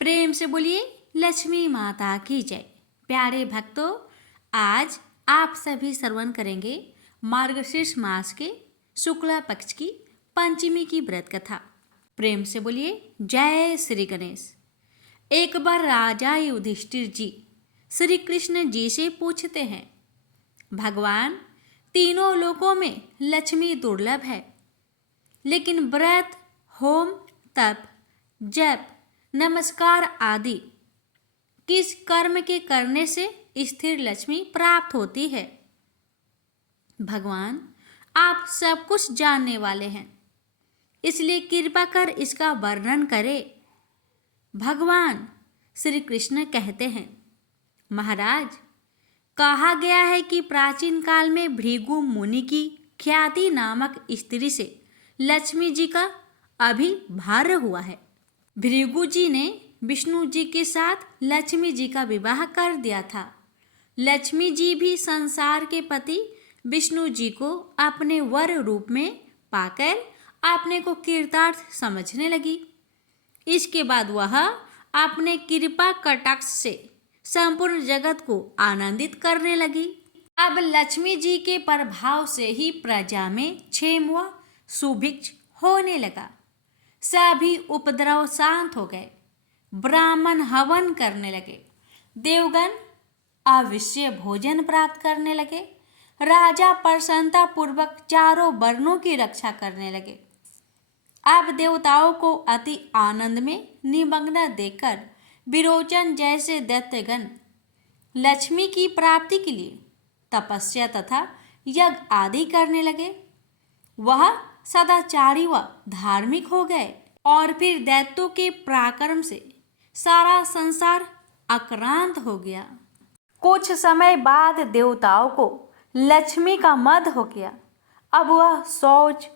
प्रेम से बोलिए लक्ष्मी माता की जय। प्यारे भक्तों, आज आप सभी श्रवण करेंगे मार्गशीर्ष मास के शुक्ला पक्ष की पंचमी की व्रत कथा। प्रेम से बोलिए जय श्री गणेश। एक बार राजा युधिष्ठिर जी श्री कृष्ण जी से पूछते हैं, भगवान, तीनों लोकों में लक्ष्मी दुर्लभ है, लेकिन व्रत, होम, तप, जप, नमस्कार आदि किस कर्म के करने से स्थिर लक्ष्मी प्राप्त होती है? भगवान, आप सब कुछ जानने वाले हैं, इसलिए कृपा कर इसका वर्णन करें। भगवान श्री कृष्ण कहते हैं, महाराज, कहा गया है कि प्राचीन काल में भृगु मुनि की ख्याति नामक स्त्री से लक्ष्मी जी का अभिभार्य हुआ है। भृगु जी ने विष्णु जी के साथ लक्ष्मी जी का विवाह कर दिया था। लक्ष्मी जी भी संसार के पति विष्णु जी को अपने वर रूप में पाकर अपने को कृतार्थ समझने लगी। इसके बाद वह अपने कृपा कटाक्ष से संपूर्ण जगत को आनंदित करने लगी। अब लक्ष्मी जी के प्रभाव से ही प्रजा में क्षेम व सुभिक्ष होने लगा। सभी उपद्रव शांत हो गए। ब्राह्मण हवन करने लगे। देवगण अवश्य भोजन प्राप्त करने लगे। राजा प्रसन्नता पूर्वक चारों वर्णों की रक्षा करने लगे। अब देवताओं को अति आनंद में निमग्न देखकर विरोचन जैसे दैत्यगण लक्ष्मी की प्राप्ति के लिए तपस्या तथा यज्ञ आदि करने लगे। वह सदाचारी व धार्मिक हो गए और फिर दैत्यों के पराक्रम से सारा संसार आक्रांत हो गया। कुछ समय बाद देवताओं को लक्ष्मी का मद हो गया। अब वह शौच,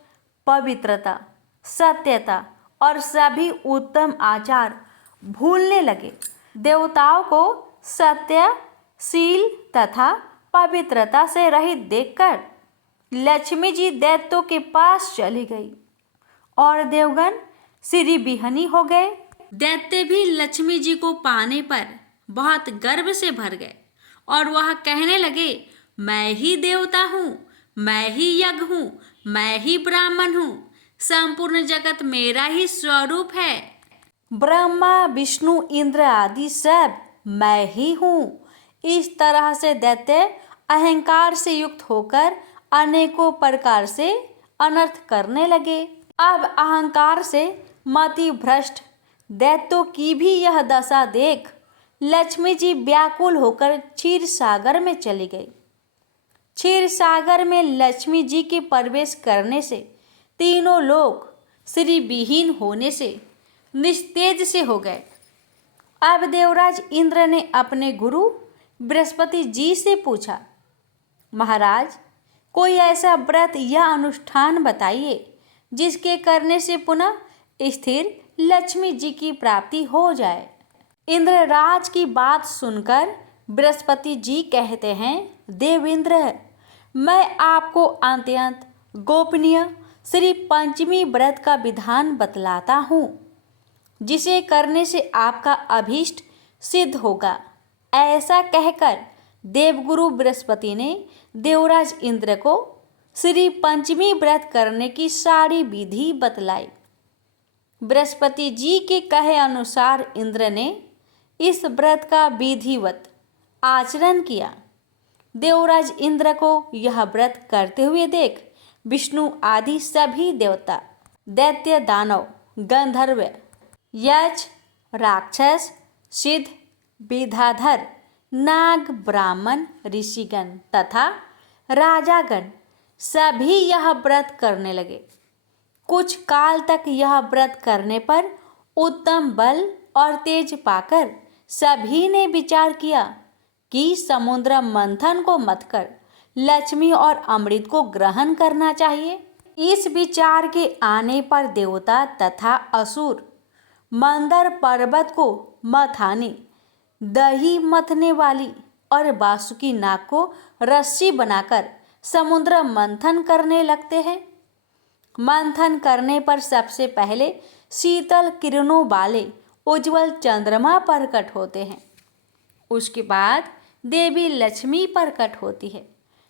पवित्रता, सत्यता और सभी उत्तम आचार भूलने लगे। देवताओं को सत्य, शील तथा पवित्रता से रहित देखकर लक्ष्मी जी दैत्यों के पास चली गई और देवगण श्री विहनी हो गए। दैत्य भी लक्ष्मी जी को पाने पर बहुत गर्व से भर गए और वह कहने लगे, मैं ही देवता हूँ, मैं ही यज्ञ हूँ, मैं ही ब्राह्मण हूँ, संपूर्ण जगत मेरा ही स्वरूप है। ब्रह्मा, विष्णु, इंद्र आदि सब मैं ही हूँ। इस तरह से दैत्य अहंकार से युक्त होकर अनेकों प्रकार से अनर्थ करने लगे। अब अहंकार से मति भ्रष्ट दैत्यों की भी यह दशा देख लक्ष्मी जी व्याकुल होकर क्षीर सागर में चली गई। क्षीर सागर में लक्ष्मी जी के प्रवेश करने से तीनों लोग श्री विहीन होने से निस्तेज से हो गए। अब देवराज इंद्र ने अपने गुरु बृहस्पति जी से पूछा, महाराज, कोई ऐसा व्रत या अनुष्ठान बताइए जिसके करने से पुनः स्थिर लक्ष्मी जी की प्राप्ति हो जाए। इंद्रराज की बात सुनकर बृहस्पति जी कहते हैं, देवेंद्र, मैं आपको अत्यंत गोपनीय श्री पंचमी व्रत का विधान बतलाता हूँ, जिसे करने से आपका अभीष्ट सिद्ध होगा। ऐसा कहकर देवगुरु बृहस्पति ने देवराज इंद्र को श्री पंचमी व्रत करने की सारी विधि बतलाई। बृहस्पति जी के कहे अनुसार इंद्र ने इस व्रत का विधिवत आचरण किया। देवराज इंद्र को यह व्रत करते हुए देख विष्णु आदि सभी देवता, दैत्य, दानव, गंधर्व, यक्ष, राक्षस, सिद्ध, विद्याधर, नाग, ब्राह्मण, ऋषिगण तथा राजागण सभी यह व्रत करने लगे। कुछ काल तक यह व्रत करने पर उत्तम बल और तेज पाकर सभी ने विचार किया कि समुद्र मंथन को मत कर लक्ष्मी और अमृत को ग्रहण करना चाहिए। इस विचार के आने पर देवता तथा असुर मंदर पर्वत को मथाने, दही मथने वाली और वासुकी नाग को रस्सी बनाकर समुद्र मंथन करने लगते हैं। मंथन करने पर सबसे पहले शीतल किरणों वाले उज्जवल चंद्रमा प्रकट होते हैं। उसके बाद देवी लक्ष्मी प्रकट होती है।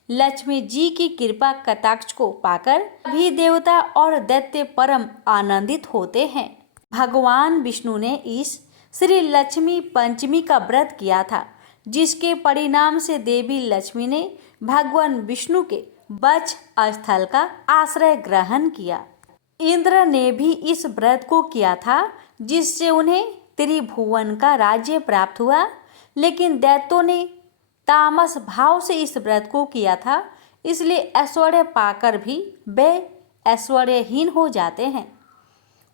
लक्ष्मी जी की कृपा कटाक्ष को पाकर भी देवता और दैत्य परम आनंदित होते हैं। भगवान विष्णु ने इस श्री लक्ष्मी पंचमी का व्रत किया था, जिसके परिणाम से देवी लक्ष्मी ने भगवान विष्णु के वक्ष स्थल का आश्रय ग्रहण किया। इंद्र ने भी इस व्रत को किया था, जिससे उन्हें त्रिभुवन का राज्य प्राप्त हुआ, लेकिन दैत्यों ने तामस भाव से इस व्रत को किया था, इसलिए ऐश्वर्य पाकर भी वे ऐश्वर्यहीन हो जाते हैं।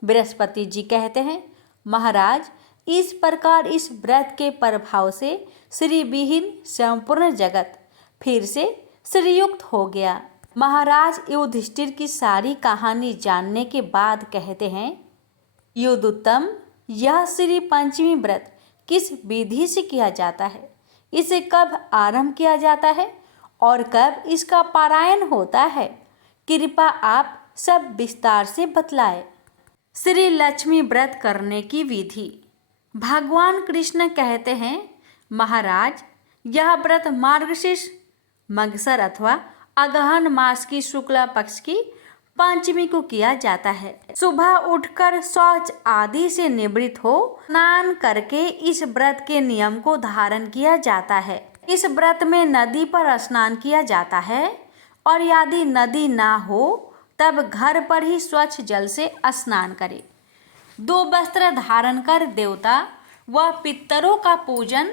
बृहस्पति जी कहते हैं, महाराज, इस प्रकार इस व्रत के प्रभाव से श्री विहीन संपूर्ण जगत फिर से श्रीयुक्त हो गया। महाराज युधिष्ठिर की सारी कहानी जानने के बाद कहते हैं, युद्धोत्तम, यह श्री पंचमी व्रत किस विधि से किया जाता है, इसे कब आरंभ किया जाता है और कब इसका पारायण होता है, कृपया आप सब विस्तार से बतलाएं। श्री लक्ष्मी व्रत करने की विधि। भगवान कृष्ण कहते हैं, महाराज, यह व्रत मार्गशीर्ष मगसर अथवा अगहन मास की शुक्ला पक्ष की पंचमी को किया जाता है। सुबह उठकर शौच आदि से निवृत्त हो स्नान करके इस व्रत के नियम को धारण किया जाता है। इस व्रत में नदी पर स्नान किया जाता है और यदि नदी ना हो तब घर पर ही स्वच्छ जल से स्नान करें। 2 वस्त्र धारण कर देवता व पितरों का पूजन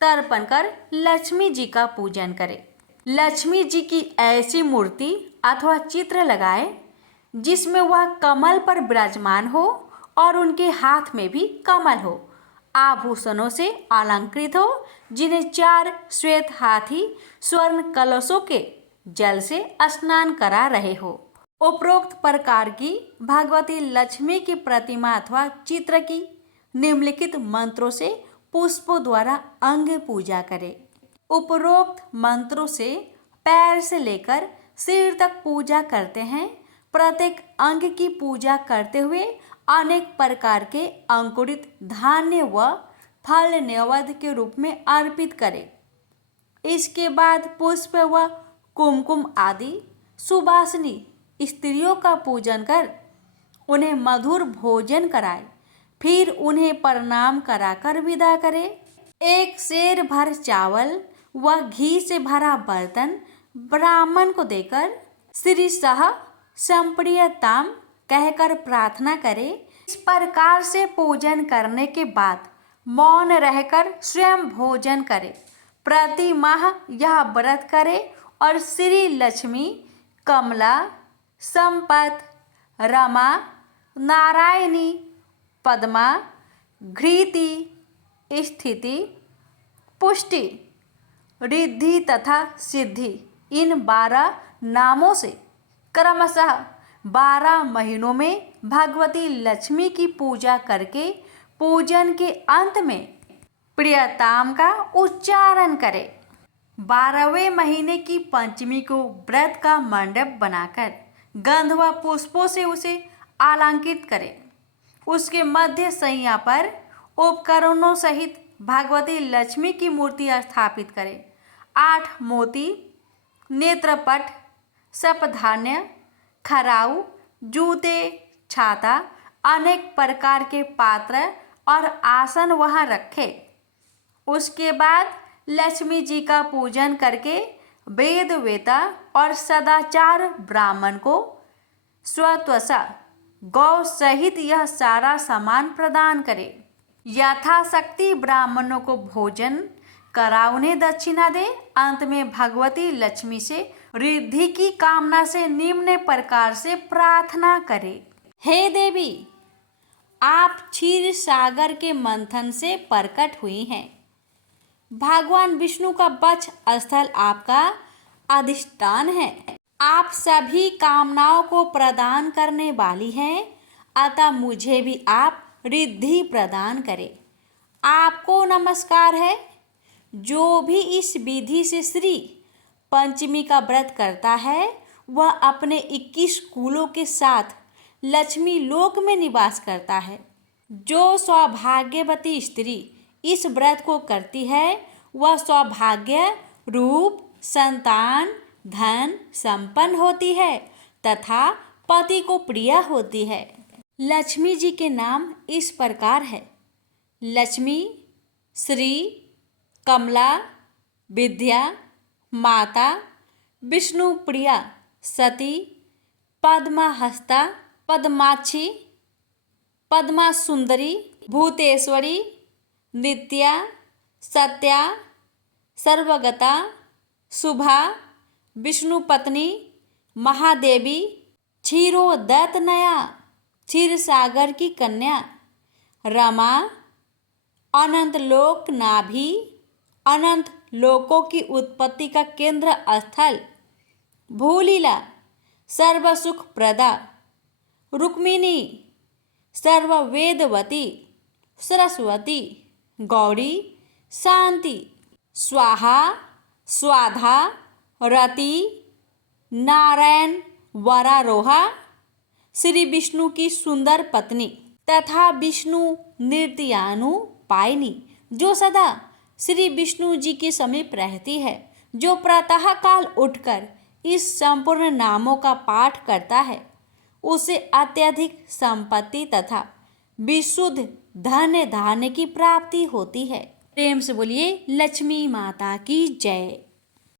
तर्पण कर लक्ष्मी जी का पूजन करें। लक्ष्मी जी की ऐसी मूर्ति अथवा चित्र लगाए जिसमें वह कमल पर विराजमान हो और उनके हाथ में भी कमल हो, आभूषणों से अलंकृत हो, जिन्हें 4 श्वेत हाथी स्वर्ण कलशों के जल से स्नान करा रहे हो। उपरोक्त प्रकार की भगवती लक्ष्मी की प्रतिमा अथवा चित्र की निम्नलिखित मंत्रों से पुष्पों द्वारा अंग पूजा करें। उपरोक्त मंत्रों से पैर से लेकर सिर तक पूजा करते हैं। प्रत्येक अंग की पूजा करते हुए अनेक प्रकार के अंकुरित धान्य व फल नैवेद्य के रूप में अर्पित करें। इसके बाद पुष्प व कुमकुम आदि सुवासिनी स्त्रियों का पूजन कर उन्हें मधुर भोजन कराएं, फिर उन्हें प्रणाम कराकर विदा करें। 1 सेर भर चावल व घी से भरा बर्तन ब्राह्मण को देकर श्री सह संप्रियताम कहकर प्रार्थना करें। इस प्रकार से पूजन करने के बाद मौन रहकर स्वयं भोजन करें। प्रति माह यह व्रत करें और श्री लक्ष्मी, कमला, संपत, रमा, नारायणी, पद्मा, घृति, स्थिति, पुष्टि, रिद्धि तथा सिद्धि इन 12 नामों से क्रमशः 12 महीनों में भगवती लक्ष्मी की पूजा करके पूजन के अंत में प्रियताम का उच्चारण करें। 12वें महीने की पंचमी को व्रत का मंडप बनाकर गंध व पुष्पों से उसे अलंकृत करें। उसके मध्य सैया पर उपकरणों सहित भगवती लक्ष्मी की मूर्ति स्थापित करें। 8 मोती, नेत्रपट, सपधान्य, खराऊ, जूते, छाता, अनेक प्रकार के पात्र और आसन वहां रखे। उसके बाद लक्ष्मी जी का पूजन करके वेद वेता और सदाचार ब्राह्मण को स्वत्वसा गौ सहित यह सारा सामान प्रदान करे। यथाशक्ति ब्राह्मणों को भोजन करा उन्हें दक्षिणा दे। अंत में भगवती लक्ष्मी से रिद्धि की कामना से निम्न प्रकार से प्रार्थना करे। हे देवी, आप क्षीर सागर के मंथन से प्रकट हुई हैं। भगवान विष्णु का वक्ष स्थल आपका अधिष्ठान है। आप सभी कामनाओं को प्रदान करने वाली हैं, अतः मुझे भी आप रिद्धि प्रदान करें। आपको नमस्कार है। जो भी इस विधि से श्री पंचमी का व्रत करता है वह अपने 21 कुलों के साथ लक्ष्मी लोक में निवास करता है। जो सौभाग्यवती स्त्री इस व्रत को करती है वह सौभाग्य, रूप, संतान, धन संपन्न होती है तथा पति को प्रिय होती है। लक्ष्मी जी के नाम इस प्रकार है: लक्ष्मी, श्री, कमला, विद्या, माता, विष्णु प्रिया, सती, पद्महस्ता, पद्माक्षी, पद्मा सुंदरी, भूतेश्वरी, नित्या, सत्या, सर्वगता, शुभा, विष्णु पत्नी, महादेवी, क्षीरोदतनया, क्षीर सागर की कन्या, रमा, अनंत लोक नाभि, अनंत लोकों की उत्पत्ति का केंद्र स्थल, भूलीला, सर्वसुख प्रदा, रुक्मिणी, सर्ववेदवती, सरस्वती, गौरी, शांति, स्वाहा, स्वाधा, रति, नारायण, वरारोहा, श्री विष्णु की सुंदर पत्नी तथा विष्णु नृत्यानुपायिनी जो सदा श्री विष्णु जी के समीप रहती है, जो प्रातः काल उठकर इस संपूर्ण नामों का पाठ करता है उसे अत्यधिक संपत्ति तथा विशुद्ध धन धान्य की प्राप्ति होती है। प्रेम से बोलिए लक्ष्मी माता की जय।